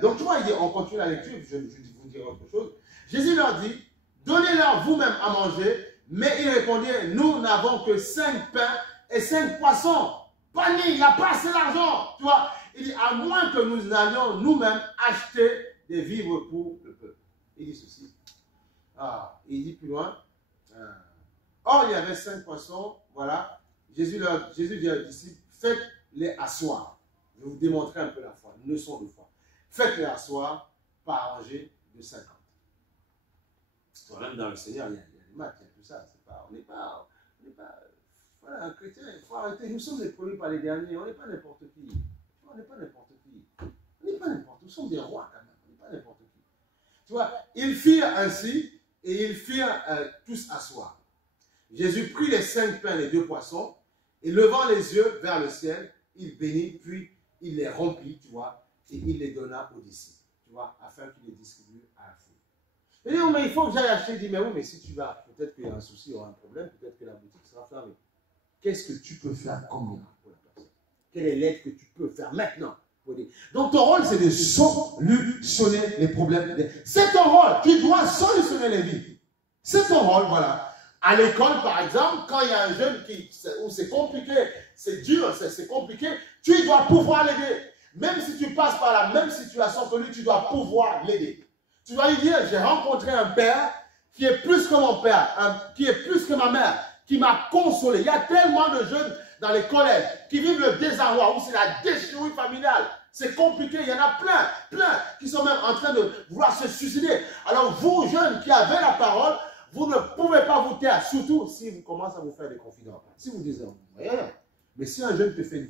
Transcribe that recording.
Donc tu vois, il dit, on continue la lecture, je vous dirai autre chose. Jésus leur dit, donnez-leur vous-même à manger, mais ils répondirent, nous n'avons que 5 pains et 5 poissons. Pas il n'y a pas assez d'argent. Tu vois, il dit, à moins que nous allions nous-mêmes acheter des vivres pour le peuple. Il dit ceci. Il dit plus loin, or il y avait 5 poissons, voilà. Jésus dit aux disciples, faites-les asseoir. Je vais vous démontrer un peu la foi, une leçon de foi. Faites-les asseoir par rangée de 50. Même dans le Seigneur, il y a des maths, il y a tout ça. On n'est pas voilà, un chrétien, il faut arrêter. Nous sommes les premiers par les derniers, on n'est pas n'importe qui. On n'est pas n'importe qui. On n'est pas n'importe qui. Nous sommes des rois quand même, on n'est pas n'importe qui. Tu vois, ils firent ainsi et ils firent tous asseoir. Jésus prit les 5 pains et les 2 poissons et levant les yeux vers le ciel, il bénit, puis il les remplit, tu vois, et il les donna aux disciples, tu vois, afin qu'ils les distribuent à la foule. Il dit, oh, mais il faut que j'aille acheter. Il dit, mais oui, mais si tu vas, peut-être qu'il y a un souci, il y aura un problème, peut-être que la boutique sera fermée. Qu'est-ce que tu peux faire comme miracle pour la personne? Quelle est l'aide que tu peux faire maintenant? Donc ton rôle, c'est de solutionner les problèmes. C'est ton rôle, tu dois solutionner les vies. C'est ton rôle, voilà. À l'école, par exemple, quand il y a un jeune où c'est compliqué, c'est dur, c'est compliqué, tu dois pouvoir l'aider. Même si tu passes par la même situation que lui, tu dois pouvoir l'aider. Tu dois lui dire, j'ai rencontré un père qui est plus que mon père, qui est plus que ma mère, qui m'a consolé. Il y a tellement de jeunes dans les collèges qui vivent le désarroi, où c'est la déchirure familiale. C'est compliqué, il y en a plein qui sont même en train de vouloir se suicider. Alors vous, jeunes qui avez la parole, vous ne pouvez pas vous taire, surtout si vous commencez à vous faire des confidences. Si vous dites, rien. Mais si un jeune te fait une